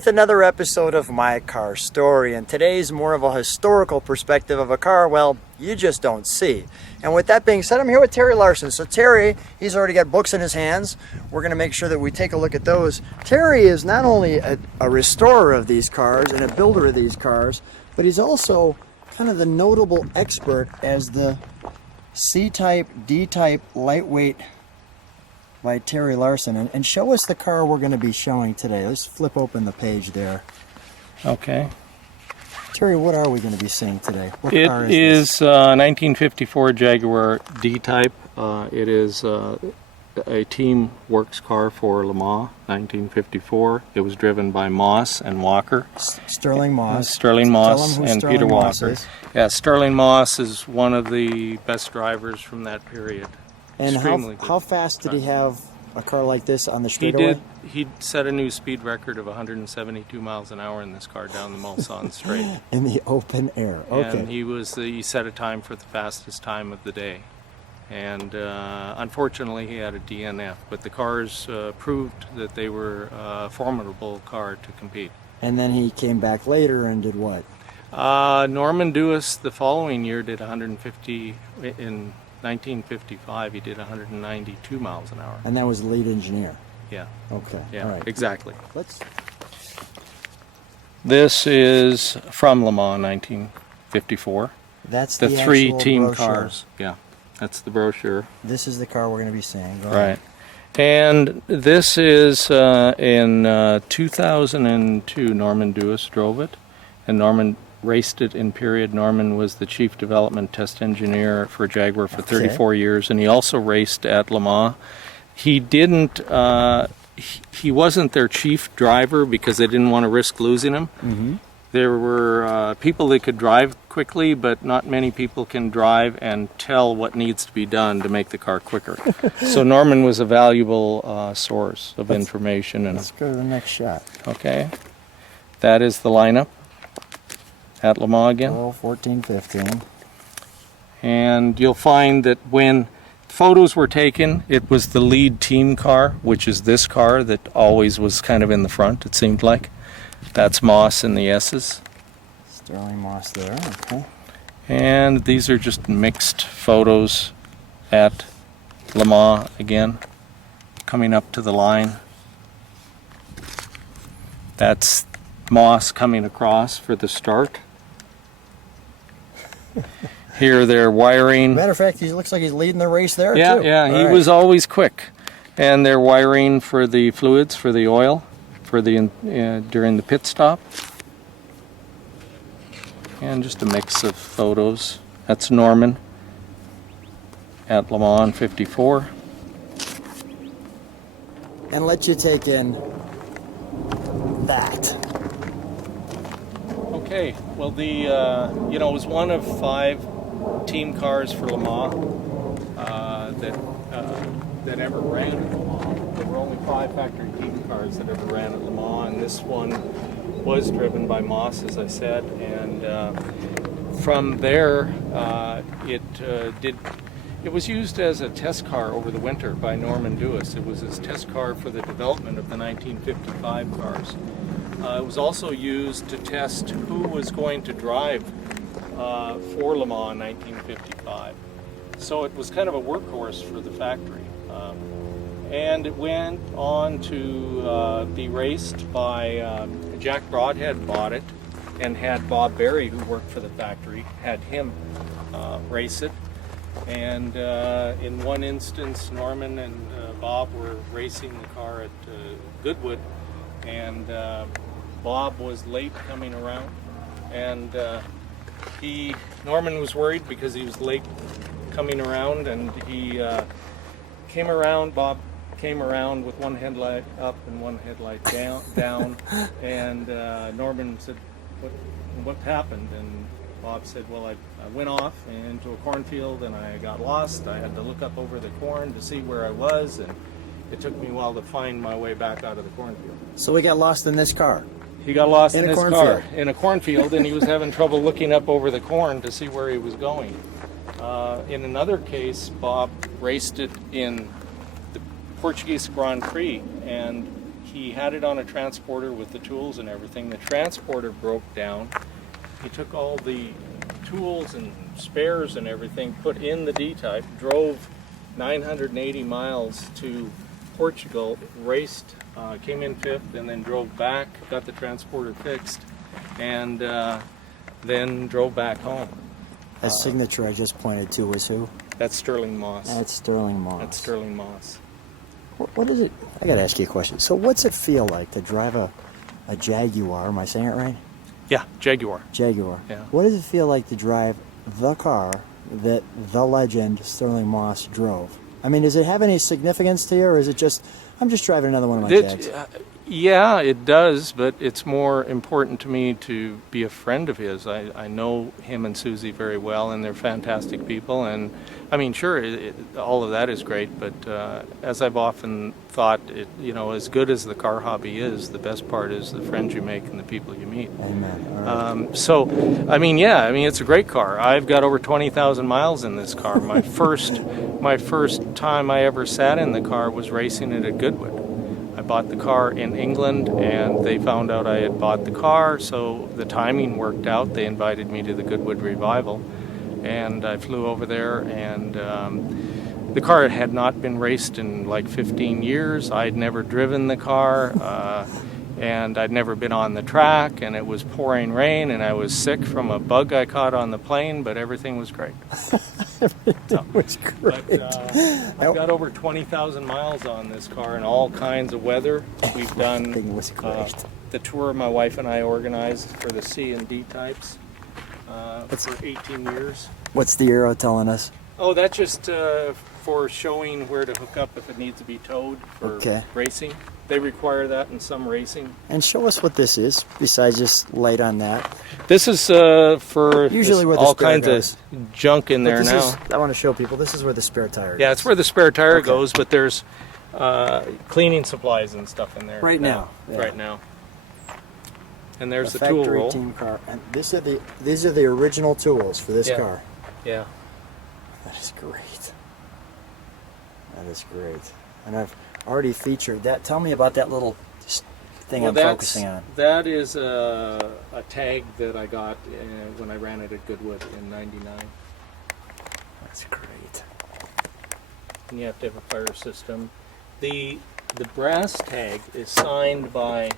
with another episode of My Car Story, and today's more of a historical perspective of a car, well, you just don't see. And with that being said, I'm here with Terry Larson. So Terry, he's already got books in his hands. We're going to make sure that we take a look at those. Terry is not only a restorer of these cars and a builder of these cars, but he's also kind of the notable expert as the C-Type, D-Type lightweight by Terry Larson. And show us the car we're going to be showing today. Let's flip open the page there. Okay. Terry, what are we going to be seeing today? What It car is 1954 Jaguar D-Type. It is a team works car for Le Mans, 1954. It was driven by Moss and Walker. Sterling Moss. Sterling Moss and Sterling Peter Moss Walker. is. Yeah, Sterling Moss is one of the best drivers from that period. And Extremely how fast did he have a car like this on the He straightaway? He set a new speed record of 172 miles an hour in this car down the Mulsanne Straight. In the open air. Okay. And he set a time for the fastest time of the day. And unfortunately he had a DNF, but the cars proved that they were a formidable car to compete. And then he came back later and did what? Norman Dewis the following year did 150, in 1955 he did 192 miles an hour. And that was the lead engineer. Yeah. Okay. Yeah, all right. exactly. This is from Le Mans 1954. That's the three actual team brochure. cars. Yeah, that's the brochure. This is the car we're going to be seeing. Go Right. ahead. And this is in 2002, Norman Dewis drove it, and Norman raced it in period. Norman was the chief development test engineer for Jaguar for 34 years, and he also raced at Le Mans. He didn't, he wasn't their chief driver because they didn't want to risk losing him. Mm-hmm. There were people that could drive quickly, but not many people can drive and tell what needs to be done to make the car quicker. So Norman was a valuable source of information. And Let's go to the next shot. okay, that is the lineup at Le Mans again. 12, 14, 15. And you'll find that when photos were taken, it was the lead team car, which is this car that always was kind of in the front, it seemed like. That's Moss in the S's. Sterling Moss there, okay. And these are just mixed photos at Le Mans again, coming up to the line. That's Moss coming across for the start. Here they're wiring. Matter of fact, he looks like he's leading the race there, Yeah, too. yeah, he was always quick. And they're wiring for the fluids, for the oil, for the during the pit stop. And just a mix of photos. That's Norman at Le Mans 54. And let you take in that. Okay, well it was one of 5 team cars for Le Mans that ever ran at Le Mans. There were only 5 factory team cars that ever ran at Le Mans, and this one was driven by Moss, as I said. And from there, it was used as a test car over the winter by Norman Dewis. It was his test car for the development of the 1955 cars. It was also used to test who was going to drive for Le Mans in 1955. So it was kind of a workhorse for the factory. And it went on to be raced by Jack Broadhead bought it and had Bob Berry, who worked for the factory, had him race it. And in one instance, Norman and Bob were racing the car at Goodwood, and Bob was late coming around, and Norman was worried because he was late coming around, and he came around. Bob came around with one headlight up and one headlight down, and Norman said, "What happened?" And Bob said, "Well, I went off into a cornfield and I got lost. I had to look up over the corn to see where I was, and it took me a while to find my way back out of the cornfield." So we got lost in this car. He got lost in his car cornfield. in a cornfield, and he was having trouble looking up over the corn to see where he was going. In another case, Bob raced it in the Portuguese Grand Prix, and he had it on a transporter with the tools and everything. The transporter broke down. He took all the tools and spares and everything, put in the D-Type, drove 980 miles to Portugal, raced, came in 5th, and then drove back, got the transporter fixed, and then drove back home. That signature I just pointed to was who? That's Sterling Moss. That's Sterling Moss. That's Sterling Moss. What is it? I gotta ask you a question. So what's it feel like to drive a Jaguar? Am I saying it right? Yeah, Jaguar. Jaguar. Yeah. What does it feel like to drive the car that the legend Sterling Moss drove? I mean, does it have any significance to you, or is it just, I'm just driving another one of my Jags? Yeah, it does, but it's more important to me to be a friend of his. I know him and Susie very well, and they're fantastic people. And I mean, sure, all of that is great, but as I've often thought, as good as the car hobby is, the best part is the friends you make and the people you meet. Amen. All right. So, it's a great car. I've got over 20,000 miles in this car. My first time I ever sat in the car was racing it at Goodwood. I bought the car in England, and they found out I had bought the car, so the timing worked out. They invited me to the Goodwood Revival, and I flew over there, and the car had not been raced in like 15 years. I'd never driven the car, and I'd never been on the track, and it was pouring rain, and I was sick from a bug I caught on the plane, but everything was great. It was great. But, I've got over 20,000 miles on this car in all kinds of weather. We've done Everything was great. the tour my wife and I organized for the C and D types for 18 years. What's the arrow telling us? Oh, that's just for showing where to hook up if it needs to be towed for racing. They require that in some racing. And show us what this is, besides just light on that. This is for usually where the all spare kinds goes. of junk in there now. I want to show people, this is where the spare tire goes. Yeah, it's where the spare tire goes, but there's cleaning supplies and stuff in there. Right now. Yeah. Right now. And there's the factory tool roll. team car. And these are the original tools for this car. Yeah. That is great. That is great. And I've already featured that. Tell me about that little thing I'm focusing on. That is a tag that I got when I ran it at Goodwood in '99. That's great. And you have to have a fire system. The brass tag is signed by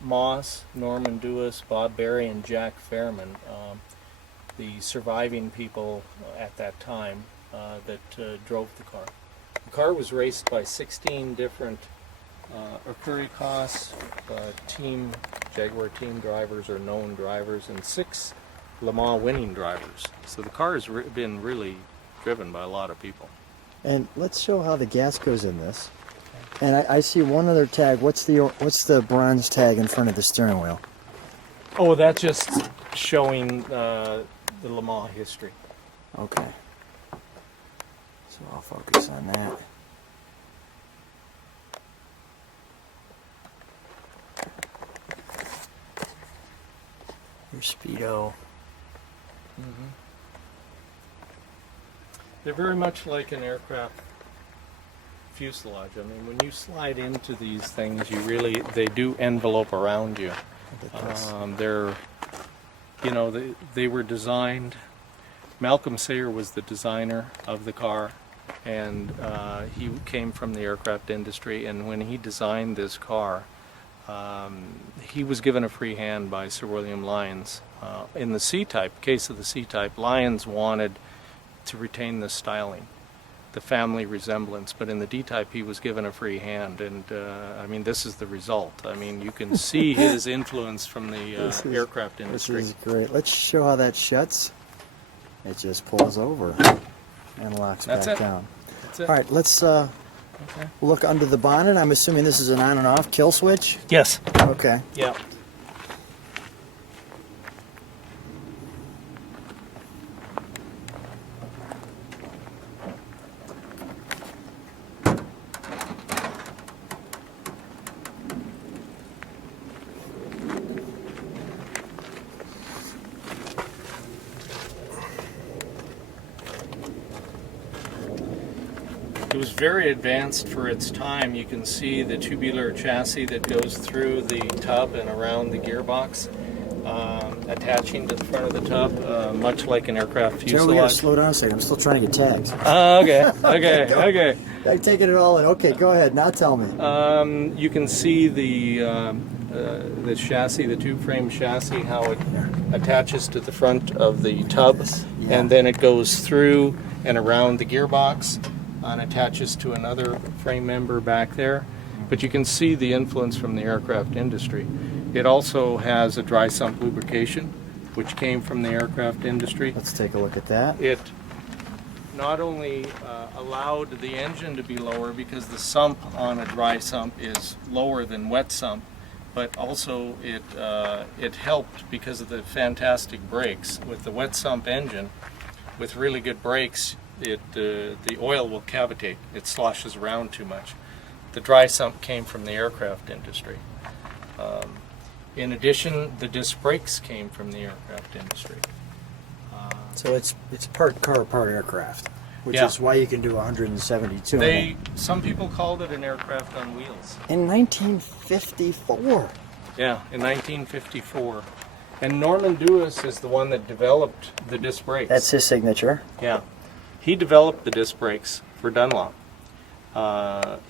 Moss, Norman Dewis, Bob Berry, and Jack Fairman, the surviving people at that time that drove the car. The car was raced by 16 different Okurikos Jaguar team drivers or known drivers, and 6 Le Mans winning drivers. So the car has been really driven by a lot of people. And let's show how the gas goes in this. And I see one other tag. What's the bronze tag in front of the steering wheel? Oh, that's just showing the Le Mans history. Okay. So I'll focus on that. Your speedo. Mm-hmm. They're very much like an aircraft fuselage. I mean, when you slide into these things, they do envelope around you. They were designed. Malcolm Sayer was the designer of the car, and he came from the aircraft industry. And when he designed this car, he was given a free hand by Sir William Lyons. In the C-Type, case of the C-Type, Lyons wanted to retain the styling, the family resemblance, but in the D-Type he was given a free hand, and this is the result. I mean, you can see his influence from the aircraft industry. This is great. Let's show how that shuts. It just pulls over and locks back down. That's it. All right, let's look under the bonnet. I'm assuming this is an on and off kill switch? Yes. Okay. Yeah. It was very advanced for its time. You can see the tubular chassis that goes through the tub and around the gearbox, attaching to the front of the tub, much like an aircraft Joe, we gotta fuselage. slow down a second. I'm still trying to get tags. Okay. I'm taking it all in. Okay, go ahead. Now tell me. You can see the chassis, the tube frame chassis, how it attaches to the front of the tub, and then it goes through and around the gearbox and attaches to another frame member back there. But you can see the influence from the aircraft industry. It also has a dry sump lubrication, which came from the aircraft industry. Let's take a look at that. It not only allowed the engine to be lower because the sump on a dry sump is lower than wet sump, but also it helped because of the fantastic brakes. With the wet sump engine, with really good brakes, the oil will cavitate. It sloshes around too much. The dry sump came from the aircraft industry. In addition, the disc brakes came from the aircraft industry. So it's part car, part aircraft, which Yeah. is why you can do 172. Some people called it an aircraft on wheels. In 1954. Yeah, in 1954. And Norman Dewis is the one that developed the disc brakes. That's his signature. Yeah. He developed the disc brakes for Dunlop.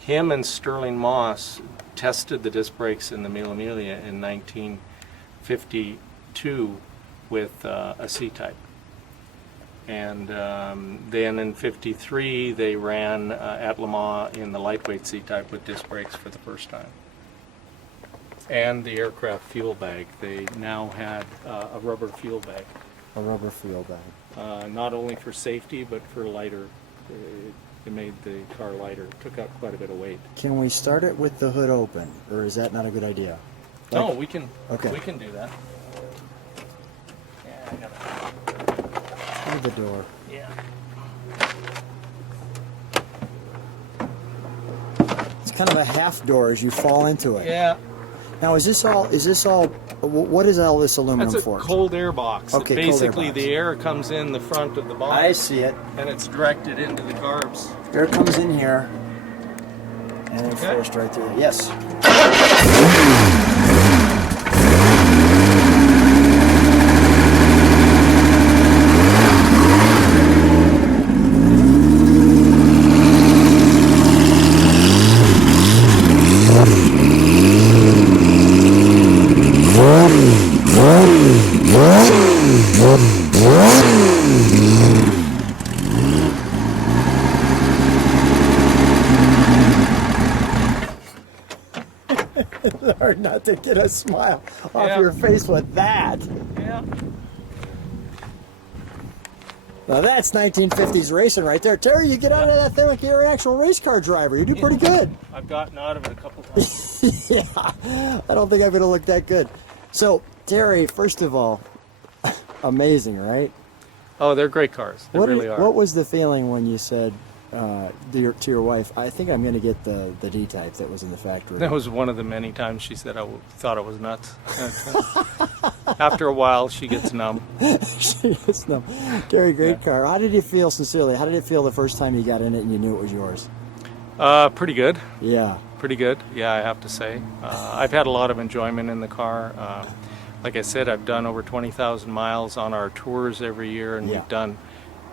Him and Sterling Moss tested the disc brakes in the Mille Miglia in 1952 with a C-Type. And then in 53 they ran at Le Mans in the lightweight C-Type with disc brakes for the first time. And the aircraft fuel bag. They now had a rubber fuel bag. A rubber fuel bag. Not only for safety, but for lighter. It made the car lighter. It took out quite a bit of weight. Can we start it with the hood open, or is that not a good idea? No, we can. Okay. We can do that. Yeah, I got Through the door. it. Yeah. It's kind of a half door as you fall into it. Yeah. Now, is this all? What is all this aluminum That's a for? cold air box. Okay, cold air Basically, box. the air comes in the front of the box. I see it. And it's directed into the carbs. Air comes in here, and then Okay. forced right through. Yes. It's hard not to get a smile off Yeah. your face with that. Yeah. Now that's 1950s racing right there. Terry, you get out of that thing like you're an actual race car driver. You do pretty good. I've gotten out of it a couple times. Yeah, I don't think I'm going to look that good. So, Terry, first of all, amazing, right? Oh, they're great cars. They really are. What was the feeling when you said to your wife, I think I'm going to get the D-Type that was in the factory? That was one of the many times she said I thought I was nuts. After a while, she gets numb. She is no. Terry, great car. How did you feel, sincerely? How did it feel the first time you got in it and you knew it was yours? Pretty good. Yeah. Pretty good, yeah, I have to say. I've had a lot of enjoyment in the car. Like I said, I've done over 20,000 miles on our tours every year, and we've done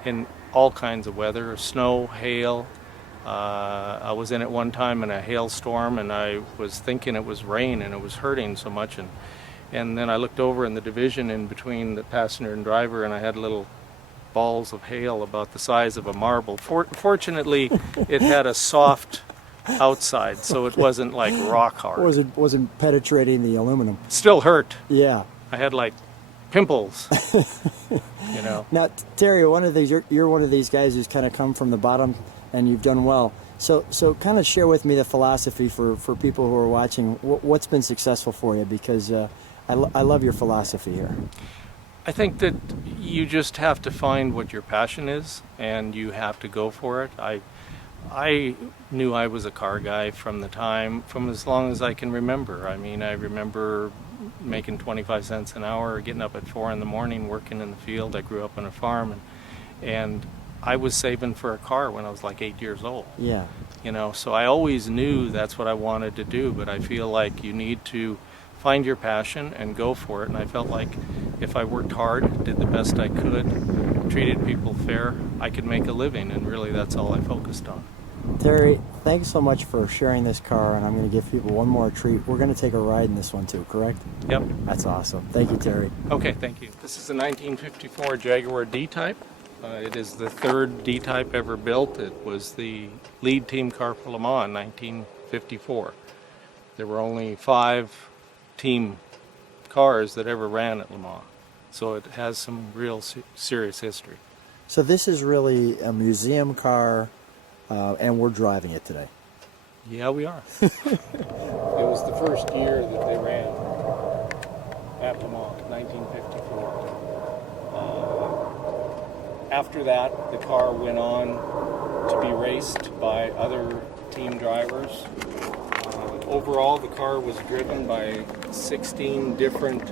in all kinds of weather, snow, hail. I was in it one time in a hailstorm, and I was thinking it was rain, and it was hurting so much. And then I looked over in the division in between the passenger and driver, and I had little balls of hail about the size of a marble. Fortunately, it had a soft outside, so it wasn't like rock hard. Wasn't penetrating the aluminum. Still hurt. Yeah. I had like pimples. You know. Now, Terry, one of these you're one of these guys who's kind of come from the bottom, and you've done well. So kind of share with me the philosophy for people who are watching. What's been successful for you? Because I love your philosophy here. I think that you just have to find what your passion is, and you have to go for it. I knew I was a car guy from as long as I can remember. I mean, I remember making 25 cents an hour, getting up at 4 in the morning, working in the field. I grew up on a farm, and I was saving for a car when I was like 8 years old. Yeah. You know, so I always knew that's what I wanted to do, but I feel like you need to find your passion and go for it. And I felt like if I worked hard, did the best I could, treated people fair, I could make a living, and really that's all I focused on. Terry, thanks so much for sharing this car, and I'm going to give people one more treat. We're going to take a ride in this one too, correct? Yep. That's awesome. Thank you, Terry. Okay, thank you. This is a 1954 Jaguar D-Type. It is the third D-Type ever built. It was the lead team car for Le Mans in 1954. There were only 5 team cars that ever ran at Le Mans, so it has some real serious history. So this is really a museum car, and we're driving it today. Yeah, we are. It was the first year that they ran at Le Mans, 1954. After that, the car went on to be raced by other team drivers. Overall, the car was driven by 16 different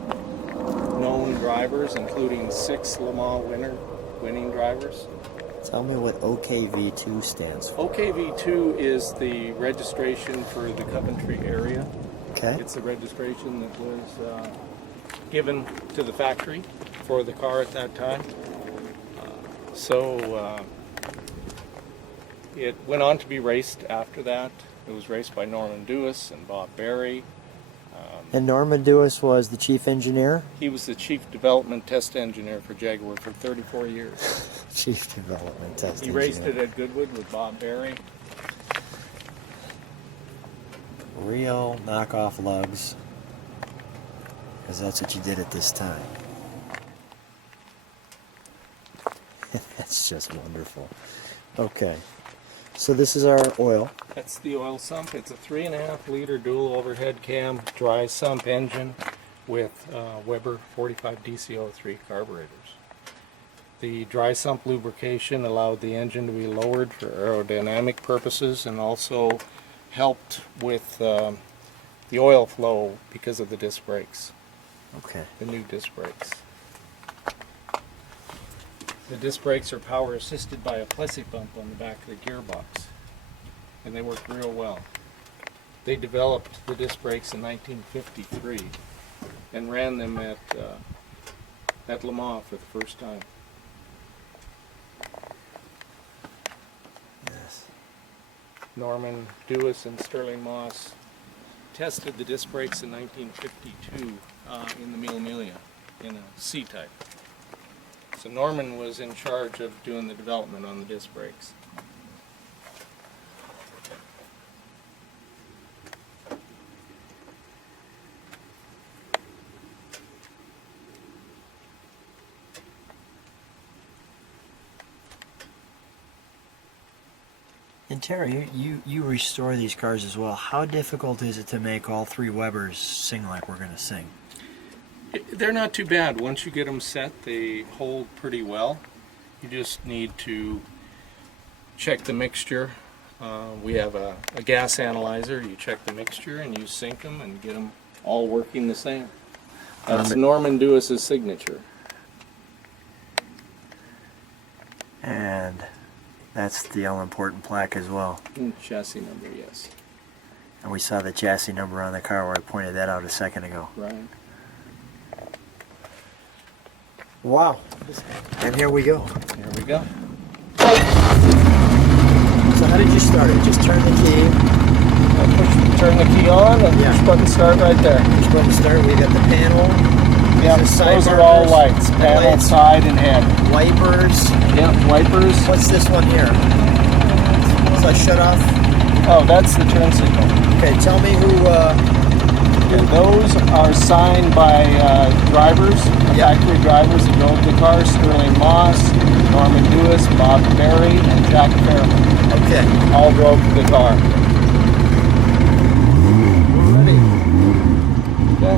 known drivers, including 6 Le Mans winning drivers. Tell me what OKV2 stands for. OKV2 is the registration for the Coventry area. Okay. It's the registration that was given to the factory for the car at that time. So it went on to be raced after that. It was raced by Norman Dewis and Bob Berry. And Norman Dewis was the chief engineer? He was the chief development test engineer for Jaguar for 34 years. Chief development test He engineer. raced it at Goodwood with Bob Berry. Real knockoff lugs, because that's what you did at this time. That's just wonderful. Okay, so this is our oil. That's the oil sump. It's a 3.5 liter dual overhead cam dry sump engine with Weber 45 DC03 carburetors. The dry sump lubrication allowed the engine to be lowered for aerodynamic purposes and also helped with the oil flow because of the disc brakes, Okay. the new disc brakes. The disc brakes are power assisted by a plessy pump on the back of the gearbox, and they work real well. They developed the disc brakes in 1953 and ran them at Le Mans for the first time. Yes. Norman Dewis and Sterling Moss tested the disc brakes in 1952 in the Mille Miglia in a C-type. So Norman was in charge of doing the development on the disc brakes. And Terry, you restore these cars as well. How difficult is it to make all 3 Webers sing like we're going to sing? They're not too bad. Once you get them set, they hold pretty well. You just need to check the mixture. We have a gas analyzer. You check the mixture and you sync them and get them all working the same. That's Norman Dewis's signature. And that's the all-important plaque as well. And chassis number, yes. And we saw the chassis number on the car where I pointed that out a second ago. Right. Wow. And here we go. Here we go. So how did you start it? Just turn the key. Turn the key on and push button start right there. Push button start. We got the panel. Yeah, those are all lights. Panel, lights. side, and head. Wipers. Yep, wipers. What's this one here? So I shut off. Oh, that's the turn signal. Okay, tell me who. Yeah, those are signed by drivers, factory drivers that drove the car. Sterling Moss, Norman Dewis, Bob Berry, and Jack Fairman. Okay. All drove the car. Ready? Okay.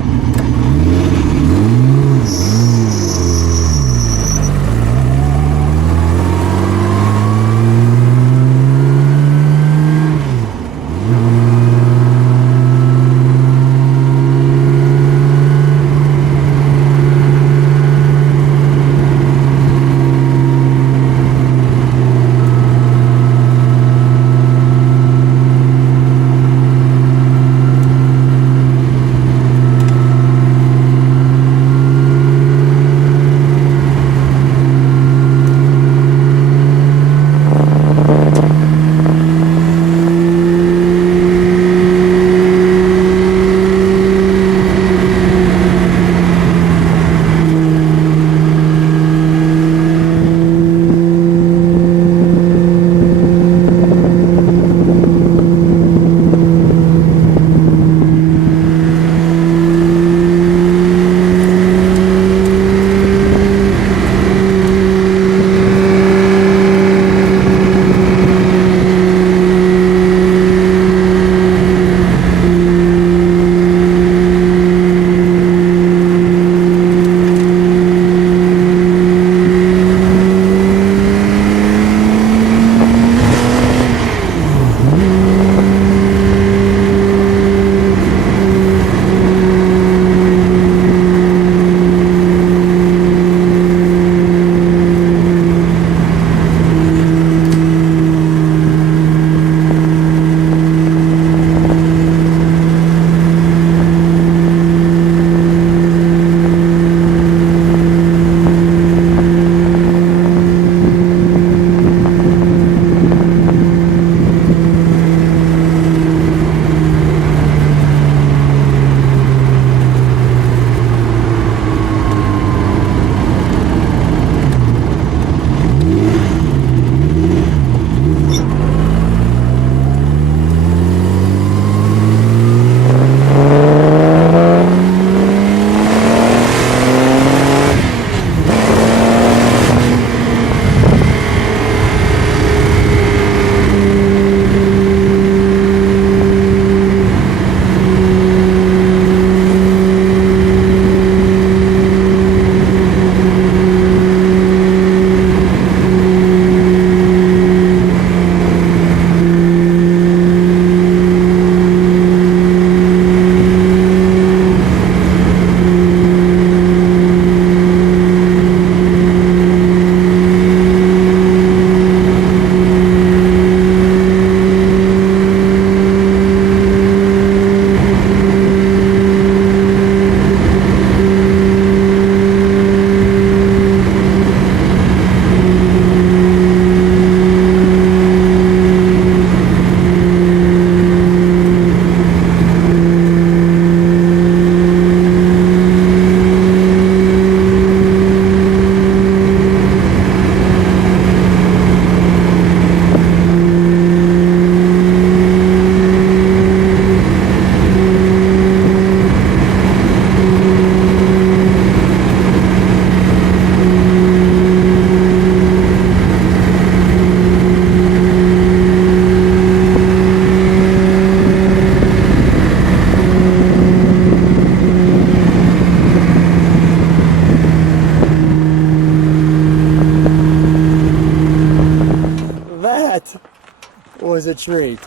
was a treat.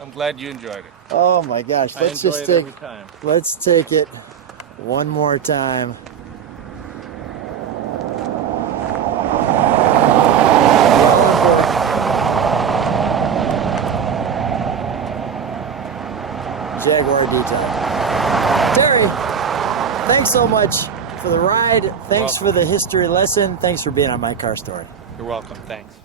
I'm glad you enjoyed it. Oh my gosh, I enjoy it every time. Let's take it one more time. Jaguar D-Type. Terry, thanks so much for the ride. Thanks for the history lesson. Thanks for being on My Car Story. You're welcome. Thanks.